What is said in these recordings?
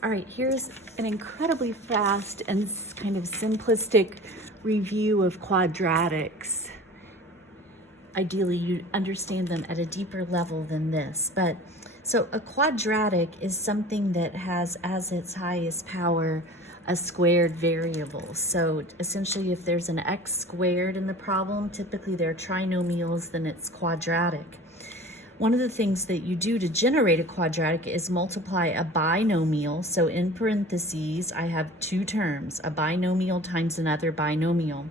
All right, here's an incredibly fast and kind of simplistic review of quadratics. Ideally, you understand them at a deeper level than this. But so a quadratic is something that has as its highest power a squared variable. So essentially, if there's an x squared in the problem, typically they're trinomials, then it's quadratic. One of the things that you do to generate a quadratic is multiply a binomial. So in parentheses, I have two terms, a binomial times another binomial.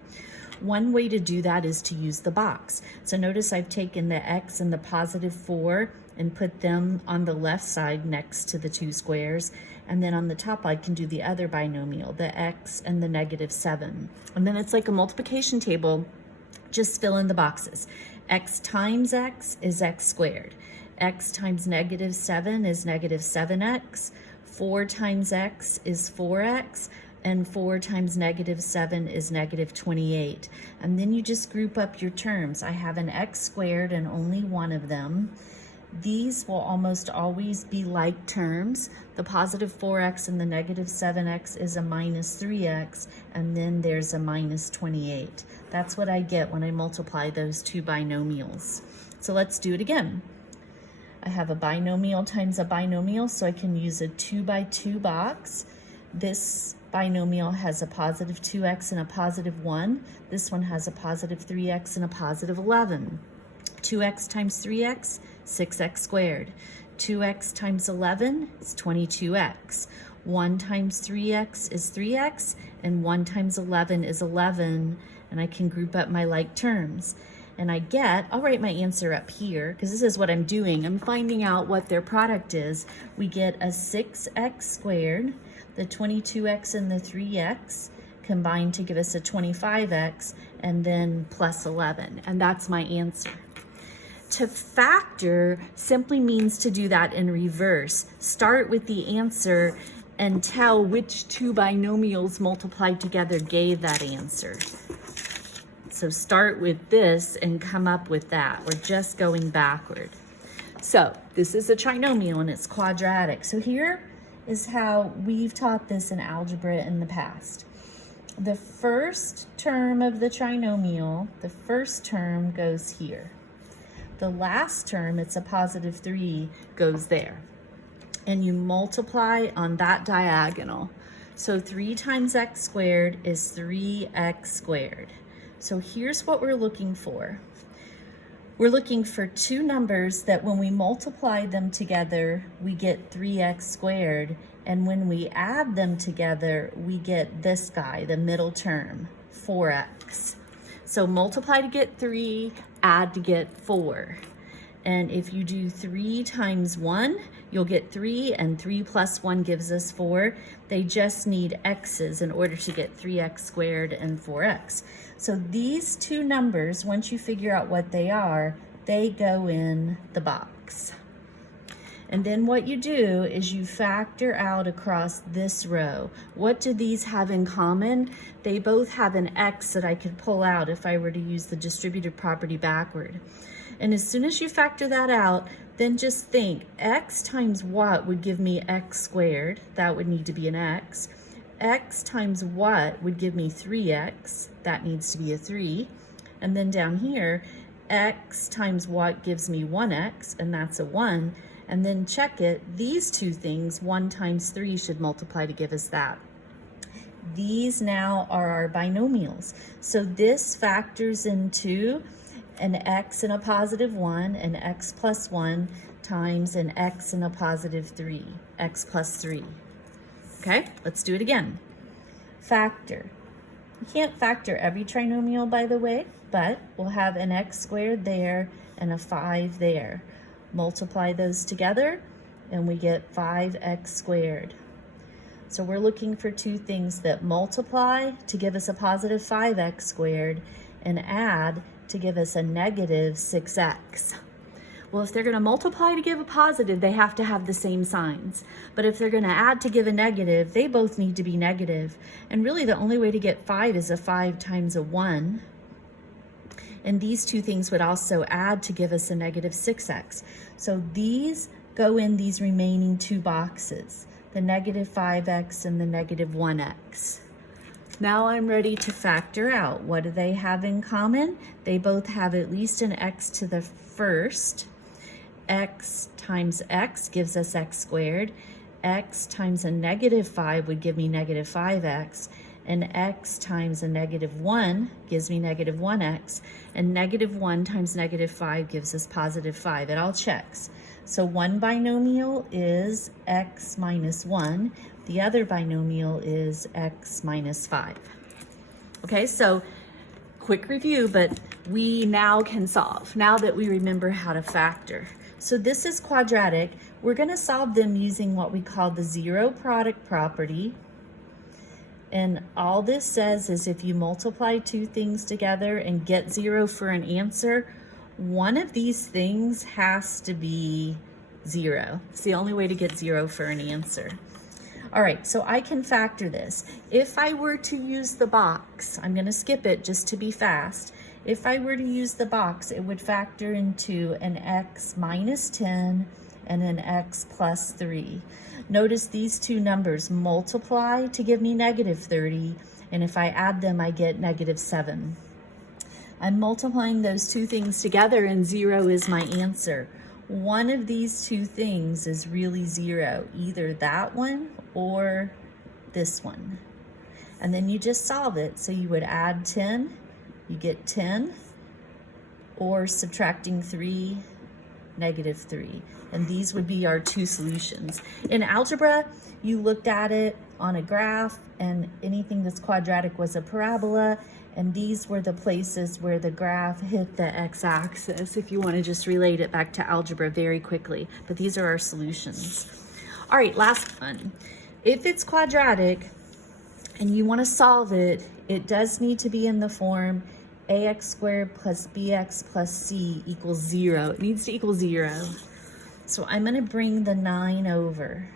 One way to do that is to use the box. So notice I've taken the x and the positive 4 and put them on the left side next to the two squares. And then on the top, I can do the other binomial, the x and the negative 7. And then it's like a multiplication table. Just fill in the boxes. X times x is x squared. X times negative 7 is negative 7x. 4 times x is 4x. And 4 times negative 7 is negative 28. And then you just group up your terms. I have an x squared and only one of them. These will almost always be like terms. The positive 4x and the negative 7x is a minus 3x, and then there's a minus 28. That's what I get when I multiply those two binomials. So let's do it again. I have a binomial times a binomial, so I can use a 2 by 2 box. This binomial has a positive 2x and a positive 1. This one has a positive 3x and a positive 11. 2x times 3x, 6x squared. 2x times 11 is 22x. 1 times 3x is 3x, and 1 times 11 is 11, and I can group up my like terms. And I get, I'll write my answer up here, because this is what I'm doing. I'm finding out what their product is. We get a 6x squared, the 22x and the 3x combined to give us a 25x, and then plus 11, and that's my answer. To factor simply means to do that in reverse. Start with the answer and tell which two binomials multiplied together gave that answer. So start with this and come up with that. We're just going backward. So this is a trinomial and it's quadratic. So here is how we've taught this in algebra in the past. The first term of the trinomial, the first term goes here. The last term, it's a positive 3, goes there. And you multiply on that diagonal. So 3 times x squared is 3x squared. So here's what we're looking for. We're looking for two numbers that when we multiply them together, we get 3x squared. And when we add them together, we get this guy, the middle term, 4x. So multiply to get 3, add to get 4. And if you do 3 times 1, you'll get 3, and 3 plus 1 gives us 4. They just need x's in order to get 3x squared and 4x. So these two numbers, once you figure out what they are, they go in the box. And then what you do is you factor out across this row. What do these have in common? They both have an x that I could pull out if I were to use the distributive property backward. And as soon as you factor that out, then just think x times what would give me x squared? That would need to be an x. X times what would give me 3x? That needs to be a 3. And then down here, x times what gives me 1x, and that's a 1. And then check it, these two things, 1 times 3 should multiply to give us that. These now are our binomials. So this factors into an x and a positive 1, and x plus 1 times an x and a positive 3, x plus 3. Okay, let's do it again. Factor. You can't factor every trinomial, by the way, but we'll have an x squared there and a 5 there. Multiply those together and we get 5x squared. So we're looking for two things that multiply to give us a positive 5x squared and add to give us a negative 6x. Well, if they're going to multiply to give a positive, they have to have the same signs. But if they're going to add to give a negative, they both need to be negative. And really the only way to get 5 is a 5 times a 1. And these two things would also add to give us a negative 6x. So these go in these remaining two boxes. the negative 5x, and the negative 1x. Now I'm ready to factor out. What do they have in common? They both have at least an x to the first. X times x gives us x squared. X times a negative 5 would give me negative 5x. And x times a negative 1 gives me negative 1x. And negative 1 times negative 5 gives us positive 5. It all checks. So one binomial is x minus 1. The other binomial is x minus 5. Okay, so quick review, but we now can solve, now that we remember how to factor. So this is quadratic. We're going to solve them using what we call the zero product property. And all this says is if you multiply two things together and get 0 for an answer, one of these things has to be 0. It's the only way to get 0 for an answer. All right, so I can factor this. If I were to use the box, I'm going to skip it just to be fast. If I were to use the box, it would factor into an x minus 10 and an x plus 3. Notice these two numbers multiply to give me negative 30, and if I add them, I get negative 7. I'm multiplying those two things together, and 0 is my answer. One of these two things is really 0, either that one or this one. And then you just solve it. So you would add 10, you get 10, or subtracting 3, negative 3. And these would be our two solutions. In algebra, you looked at it on a graph, and anything that's quadratic was a parabola, and these were the places where the graph hit the x-axis, if you want to just relate it back to algebra very quickly. But these are our solutions. All right, last one. If it's quadratic and you want to solve it, it does need to be in the form ax squared plus bx plus c equals 0. It needs to equal 0. So I'm going to bring the 9 over.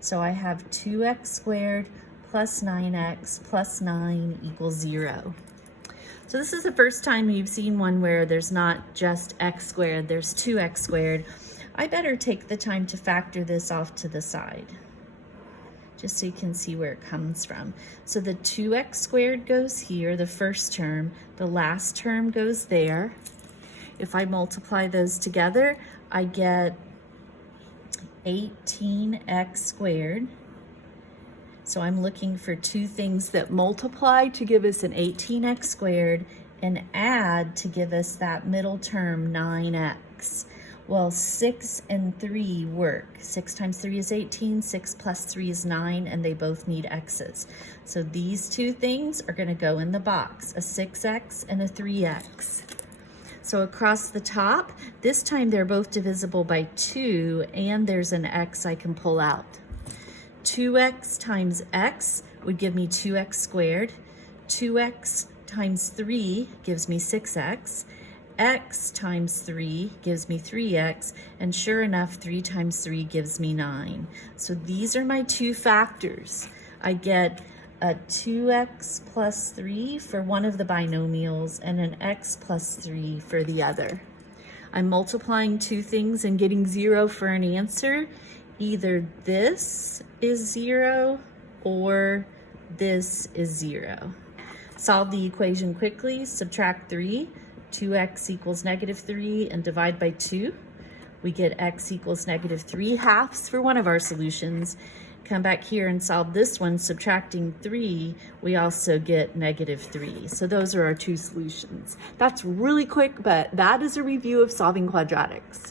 So I have 2x squared plus 9x plus 9 equals 0. So this is the first time you've seen one where there's not just x squared, there's 2x squared. I better take the time to factor this off to the side, just so you can see where it comes from. So the 2x squared goes here, the first term, the last term goes there. If I multiply those together, I get 18x squared. So I'm looking for two things that multiply to give us an 18x squared and add to give us that middle term, 9x. Well, 6 and 3 work. 6 times 3 is 18, 6 plus 3 is 9, and they both need x's. So these two things are going to go in the box, a 6x and a 3x. So across the top, this time they're both divisible by 2, and there's an x I can pull out. 2x times x would give me 2x squared. 2x times 3 gives me 6x. X times 3 gives me 3x, and sure enough, 3 times 3 gives me 9. So these are my two factors. I get a 2x plus 3 for one of the binomials and an x plus 3 for the other. I'm multiplying two things and getting 0 for an answer. Either this is 0 or this is 0. Solve the equation quickly, subtract 3. 2x equals negative 3 and divide by 2. We get x equals negative 3 halves for one of our solutions. Come back here and solve this one, subtracting 3, we also get negative 3. So those are our two solutions. That's really quick, but that is a review of solving quadratics.